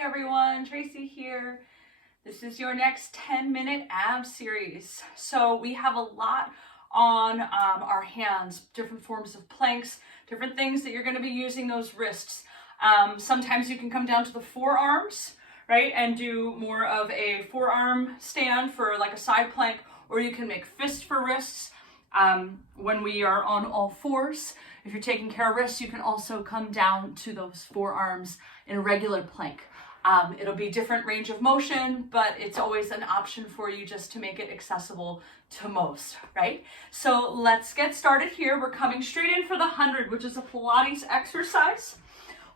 morning, everyone. Tracy here. This is your next 10-minute ab series. So we have a lot on our hands, different forms of planks, different things that you're going to be using those wrists. Sometimes you can come down to the forearms, right, and do more of a forearm stand for like a side plank, or you can make fist for wrists when we are on all fours. If you're taking care of wrists, you can also come down to those forearms in a regular plank. It'll be different range of motion, but it's always an option for you just to make it accessible to most, right? So let's get started here. We're coming straight in for the 100, which is a Pilates exercise.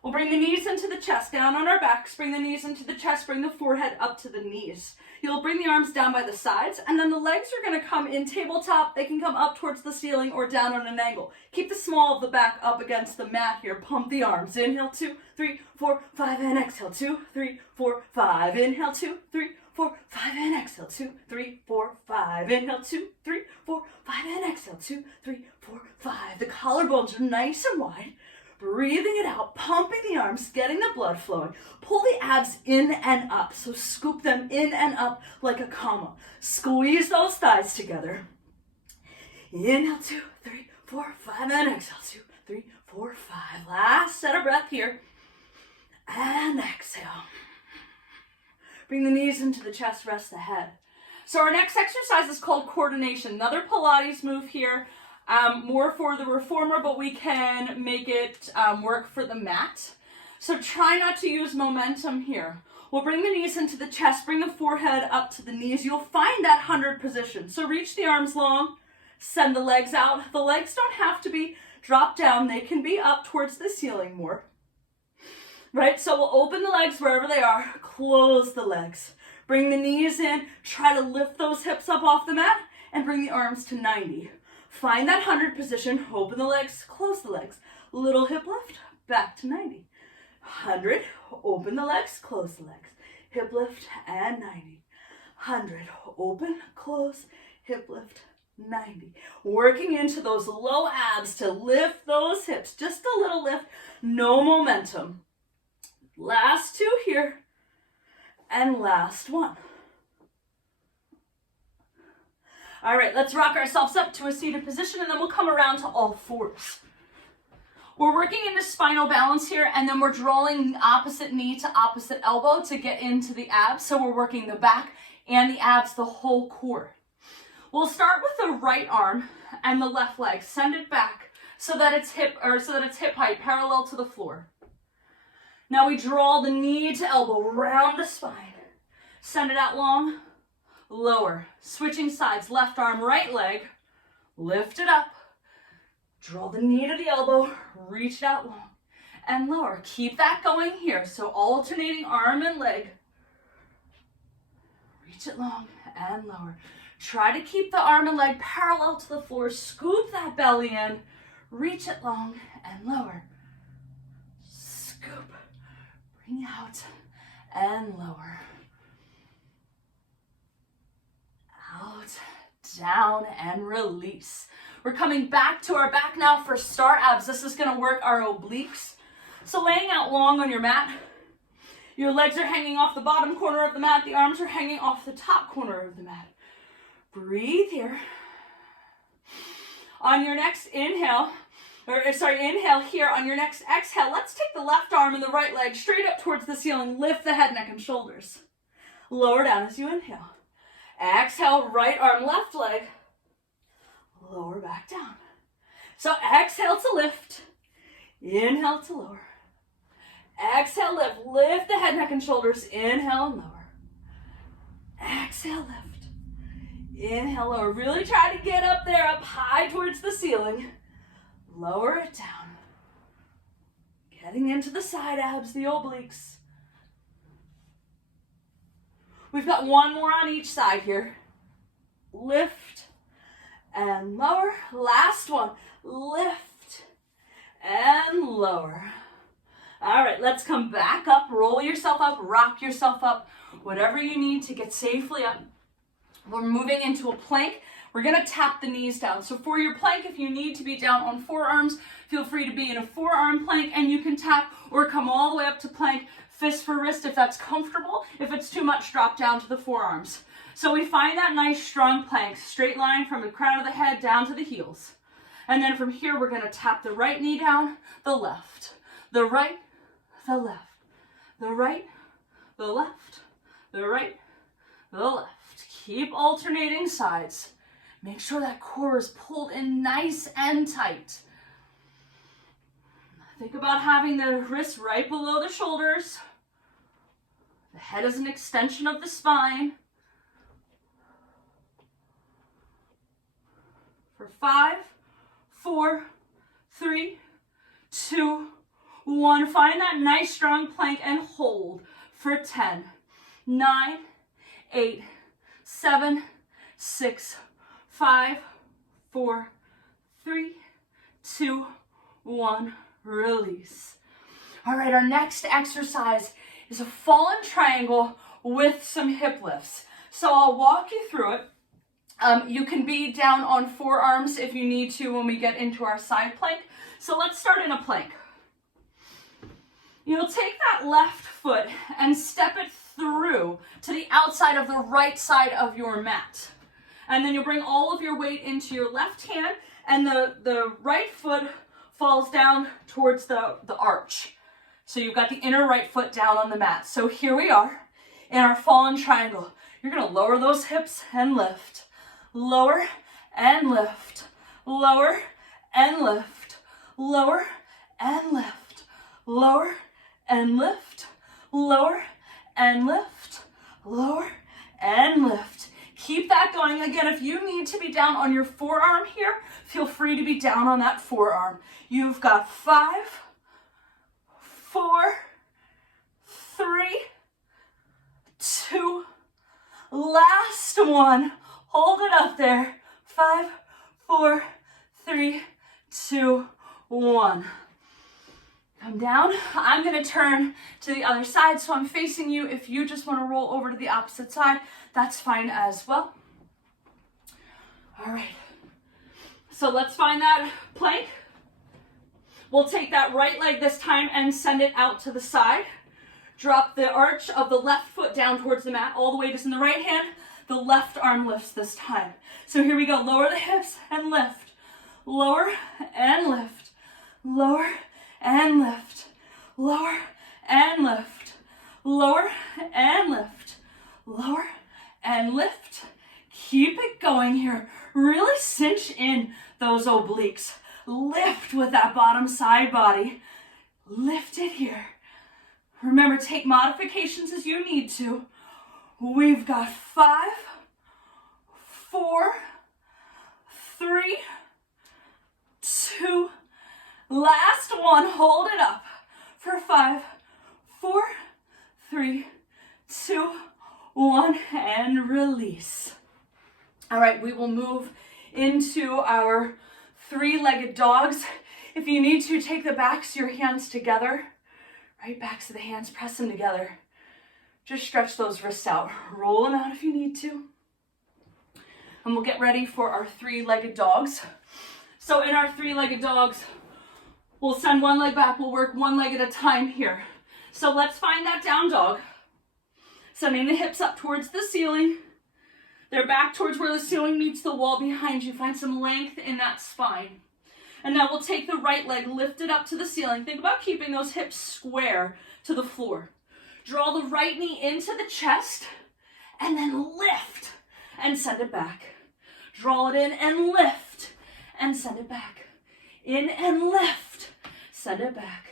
We'll bring the knees into the chest, down on our backs, bring the knees into the chest, bring the forehead up to the knees. You'll bring the arms down by the sides, and then the legs are gonna come in tabletop. They can come up towards the ceiling or down on an angle. Keep the small of the back up against the mat here. Pump the arms. Inhale, 2, 3, 4, 5, and exhale, 2, 3, 4, 5. Inhale, 2, 3, 4, 5, and exhale, 2, 3, 4, 5. Inhale, 2, 3, 4, 5, and exhale, 2, 3, 4, 5. The collarbones are nice and wide. Breathing it out, pumping the arms, getting the blood flowing. Pull the abs in and up. So scoop them in and up like a comma. Squeeze those thighs together. Inhale, 2, 3, 4, 5, and exhale, 2, 3, 4, 5. Last set of breath here. And exhale. Bring the knees into the chest, rest the head. So our next exercise is called coordination. Another Pilates move here. More for the reformer, but we can make it work for the mat. So try not to use momentum here. We'll bring the knees into the chest, bring the forehead up to the knees. You'll find that 100 position. So reach the arms long, send the legs out. The legs don't have to be dropped down. They can be up towards the ceiling more. Right, so we'll open the legs wherever they are, close the legs. Bring the knees in, try to lift those hips up off the mat, and bring the arms to 90. Find that 100 position, open the legs, close the legs. Little hip lift, back to 90. 100, open the legs, close the legs. Hip lift, and 90. 100, open, close, hip lift, 90. Working into those low abs to lift those hips. Just a little lift, no momentum. Last 2 here, and last 1. All right, let's rock ourselves up to a seated position, and then we'll come around to all fours. We're working into spinal balance here, and then we're drawing opposite knee to opposite elbow to get into the abs. So we're working the back and the abs, the whole core. We'll start with the right arm and the left leg. Send it back so that it's hip height, parallel to the floor. Now we draw the knee to elbow, round the spine. Send it out long. Lower, switching sides, left arm, right leg, lift it up, draw the knee to the elbow, reach it out long, and lower. Keep that going here, so alternating arm and leg, reach it long and lower. Try to keep the arm and leg parallel to the floor, scoop that belly in, reach it long and lower. Scoop, bring out and lower. Out, down, and release. We're coming back to our back now for star abs. This is going to work our obliques. So laying out long on your mat, your legs are hanging off the bottom corner of the mat, the arms are hanging off the top corner of the mat. Breathe here. On your next inhale here. On your next exhale, let's take the left arm and the right leg straight up towards the ceiling. Lift the head, neck, and shoulders. Lower down as you inhale. Exhale, right arm, left leg, lower back down. So exhale to lift, inhale to lower. Exhale, lift the head, neck, and shoulders. Inhale and lower. Exhale, lift. Inhale, lower. Really try to get up there, up high towards the ceiling. Lower it down. Getting into the side abs, the obliques. We've got one more on each side here. Lift and lower. Last one. Lift and lower. All right, let's come back up. Roll yourself up, rock yourself up, whatever you need to get safely up. We're moving into a plank. We're gonna tap the knees down. So for your plank, if you need to be down on forearms, feel free to be in a forearm plank and you can tap or come all the way up to plank. Fist for wrist if that's comfortable. If it's too much, drop down to the forearms. So we find that nice strong plank, straight line from the crown of the head down to the heels. And then from here, we're gonna tap the right knee down, the left, the right, the left, the right, the left, the right, the left. Keep alternating sides. Make sure that core is pulled in nice and tight. Think about having the wrists right below the shoulders. The head is an extension of the spine. For 5, 4, 3, 2, 1. Find that nice strong plank and hold for 10, 9, 8, 7, 6, 5, 4, 3, 2, 1. Release. All right, our next exercise is a fallen triangle with some hip lifts. So I'll walk you through it. You can be down on forearms if you need to when we get into our side plank. So let's start in a plank. You'll take that left foot and step it through to the outside of the right side of your mat. And then you'll bring all of your weight into your left hand, and the right foot falls down towards the arch. So you've got the inner right foot down on the mat. So here we are in our fallen triangle. You're gonna lower those hips and lift. Lower and lift. Lower and lift. Lower and lift. Lower and lift. Lower and lift. Lower and lift. Keep that going. Again, if you need to be down on your forearm here, feel free to be down on that forearm. You've got 5, 4, 3, 2, last one. Hold it up there. 5, 4, 3, 2, 1. Come down. I'm going to turn to the other side, so I'm facing you. If you just want to roll over to the opposite side, that's fine as well. All right. So let's find that plank. We'll take that right leg this time and send it out to the side. Drop the arch of the left foot down towards the mat. All the weight is in the right hand. The left arm lifts this time. So here we go. Lower the hips and lift. Lower and lift. Lower and lift. Lower and lift. Lower and lift. Lower and lift. Keep it going here. Really cinch in those obliques. Lift with that bottom side body. Lift it here. Remember, take modifications as you need to. We've got 5, 4, 3, 2, last one. Hold it up for 5, 4, 3, 2, 1, and release. All right, we will move into our three-legged dogs. If you need to, take the backs of your hands together. Right, backs of the hands, press them together. Just stretch those wrists out. Roll them out if you need to. And we'll get ready for our three-legged dogs. So in our three-legged dogs, we'll send one leg back. We'll work one leg at a time here. So let's find that down dog. Sending the hips up towards the ceiling. They're back towards where the ceiling meets the wall behind you. Find some length in that spine. And now we'll take the right leg, lift it up to the ceiling. Think about keeping those hips square to the floor. Draw the right knee into the chest and then lift and send it back. Draw it in and lift and send it back. In and lift, send it back.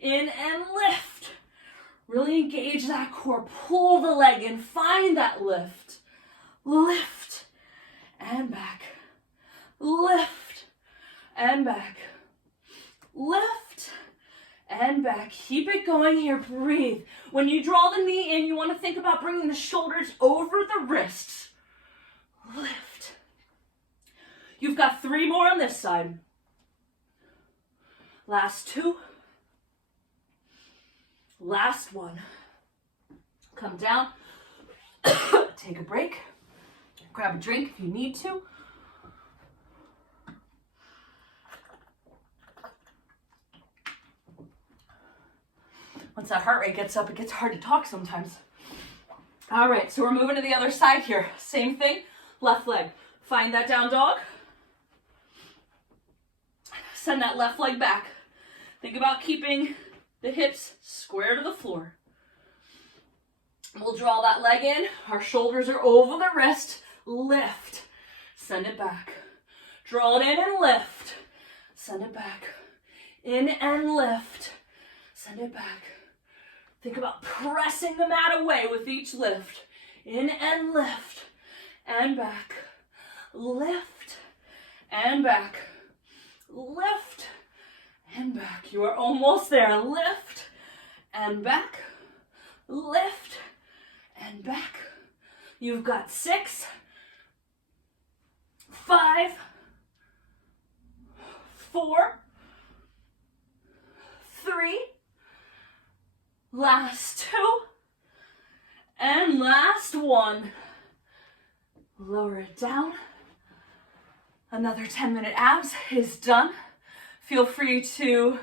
In and lift. Really engage that core. Pull the leg in, find that lift. Lift and back. Lift and back. Lift and back. Keep it going here. Breathe. When you draw the knee in, you want to think about bringing the shoulders over the wrists. Lift. You've got 3 more on this side. Last 2. Last 1. Come down. Take a break. Grab a drink if you need to. Once that heart rate gets up, it gets hard to talk sometimes. All right, so we're moving to the other side here. Same thing, left leg. Find that down dog. Send that left leg back. Think about keeping the hips square to the floor. We'll draw that leg in. Our shoulders are over the wrist. Lift. Send it back. Draw it in and lift. Send it back. In and lift. Send it back. Think about pressing the mat away with each lift. In and lift. And back. Lift. And back. Lift. And back. You are almost there. Lift. And back. Lift. And back. You've got 6, 5, 4, 3, last 2, and last 1. Lower it down. Another 10-minute abs is done. Feel free to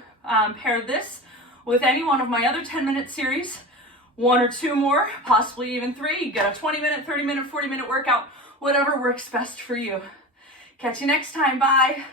pair this with any one of my other 10-minute series. 1 or 2 more, possibly even 3. You get a 20-minute, 30-minute, 40-minute workout, whatever works best for you. Catch you next time. Bye.